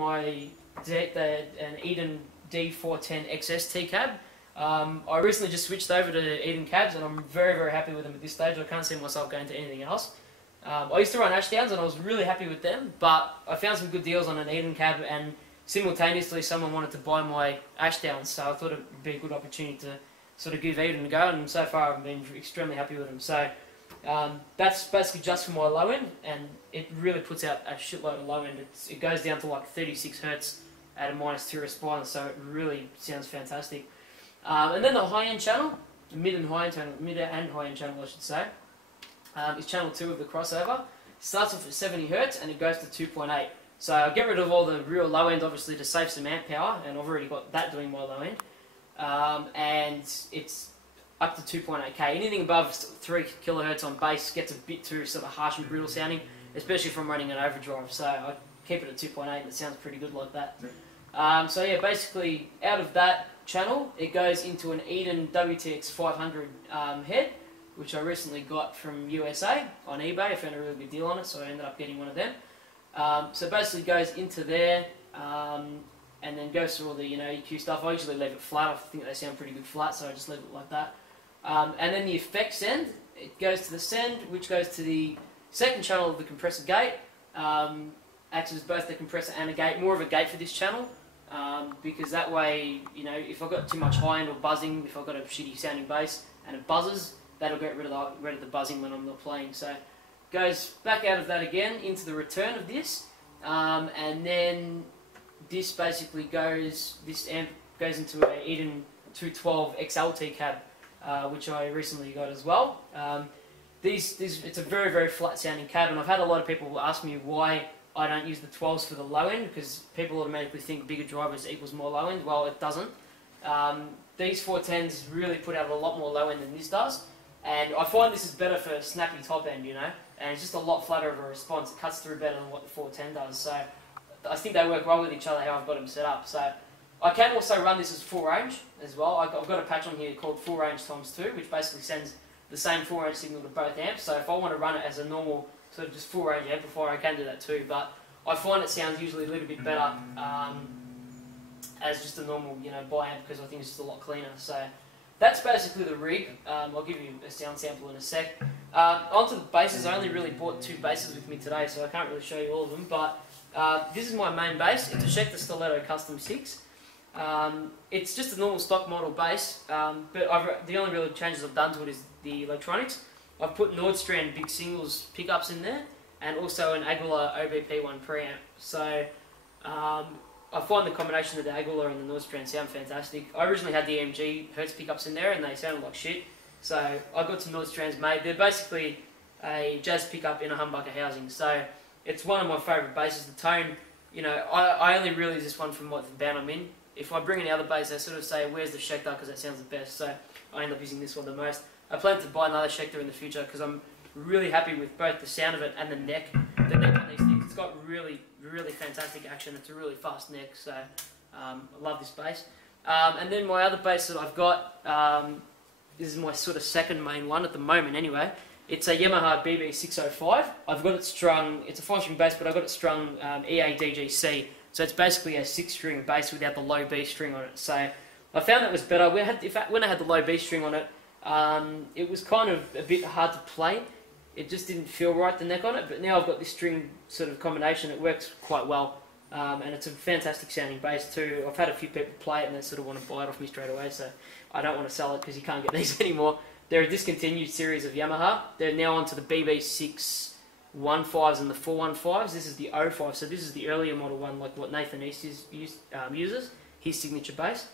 an Eden D410 XST cab. I recently just switched over to Eden cabs, and I'm very, very happy with them at this stage. I can't see myself going to anything else. I used to run Ashdowns and I was really happy with them, but I found some good deals on an Eden cab, and simultaneously someone wanted to buy my Ashdowns, so I thought it would be a good opportunity to sort of give Eden a go, and so far I've been extremely happy with them. So that's basically just for my low end, and it really puts out a shitload of low end. It goes down to like 36 Hertz at a -2 response, so it really sounds fantastic. And then the high end channel, the mid and high end channel I should say, is channel 2 of the crossover. It starts off at 70 Hertz and it goes to 2.8. So I'll get rid of all the real low end obviously to save some amp power, and I've already got that doing my low end. And it's up to 2.8k. Anything above 3 kilohertz on bass gets a bit too sort of harsh and brutal sounding, especially if I'm running an overdrive. So I keep it at 2.8 and it sounds pretty good like that. So yeah, basically out of that channel it goes into an Eden WTX 500 head, which I recently got from USA on eBay. I found a really good deal on it, so I ended up getting one of them. So basically goes into there, and then goes through all the EQ stuff. I usually leave it flat. I think they sound pretty good flat, so I just leave it like that. And then the effects send, it goes to the send, which goes to the second channel of the compressor gate. Acts as both the compressor and a gate. More of a gate for this channel, because that way, if I've got too much high end or buzzing, if I've got a shitty sounding bass and it buzzes, that'll get rid of the buzzing when I'm not playing. So goes back out of that again into the return of this, and then this basically this amp goes into an Eden 212 XLT cab, which I recently got as well. It's a very, very flat sounding cab, and I've had a lot of people ask me why I don't use the 12s for the low end, because people automatically think bigger drivers equals more low end. Well, it doesn't. These 410s really put out a lot more low end than this does, and I find this is better for snappy top end, and it's just a lot flatter of a response. It cuts through better than what the 410 does, so I think they work well with each other how I've got them set up. So I can also run this as full range as well. I've got a patch on here called full range ×2, which basically sends the same full range signal to both amps. So if I want to run it as a normal sort of just full range amplifier, I can do that too. But I find it sounds usually a little bit better as just a normal bi-amp, because I think it's just a lot cleaner. So that's basically the rig. I'll give you a sound sample in a sec. Onto the basses, I only really bought 2 basses with me today, so I can't really show you all of them. But this is my main bass. It's a Schecter Stiletto Custom 6. It's just a normal stock model bass, but the only real changes I've done to it is the electronics. I've put Nordstrand big singles pickups in there, and also an Aguilar OBP1 preamp. So I find the combination of the Aguilar and the Nordstrand sound fantastic. I originally had the EMG Hertz pickups in there and they sounded like shit, so I got some Nordstrands made. They're basically a jazz pickup in a humbucker housing, so it's one of my favourite basses. The tone, I only really use this one from what the band I'm in. If I bring any other bass, I sort of say, where's the Schecter, because that sounds the best, so I end up using this one the most. I plan to buy another Schecter in the future, because I'm really happy with both the sound of it and the neck. The neck on these things, it's got really, really fantastic action. It's a really fast neck, so I love this bass. And then my other bass that I've got, this is my sort of second main one at the moment anyway. It's a Yamaha BB605. I've got it strung, it's a 5-string bass, but I've got it strung EADGC. So it's basically a 6-string bass without the low B string on it. So I found that was better. When I had the low B string on it, it was kind of a bit hard to play. It just didn't feel right, the neck on it, but now I've got this string sort of combination. It works quite well, and it's a fantastic sounding bass too. I've had a few people play it and they sort of want to buy it off me straight away, so I don't want to sell it because you can't get these anymore. They're a discontinued series of Yamaha. They're now onto the BB615s and the 415s. This is the 05, so this is the earlier model one, like what Nathan East uses, his signature bass.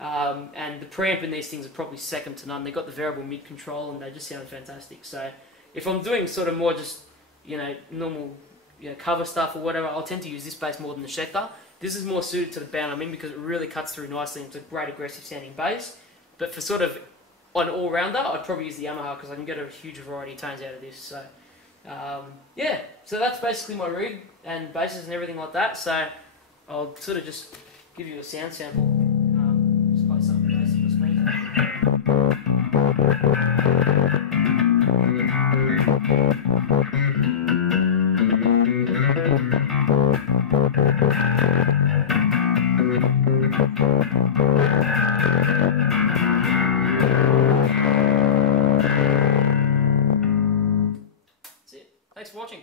And the preamp in these things are probably second to none. They've got the variable mid control and they just sound fantastic. So if I'm doing sort of more just, normal, cover stuff or whatever, I'll tend to use this bass more than the Schecter. This is more suited to the band I'm in because it really cuts through nicely and it's a great aggressive sounding bass. But for sort of an all-rounder, I'd probably use the Yamaha because I can get a huge variety of tones out of this. So yeah, so that's basically my rig and basses and everything like that. So I'll sort of just give you a sound sample. Just play something basic, I suppose. That's it. Thanks for watching.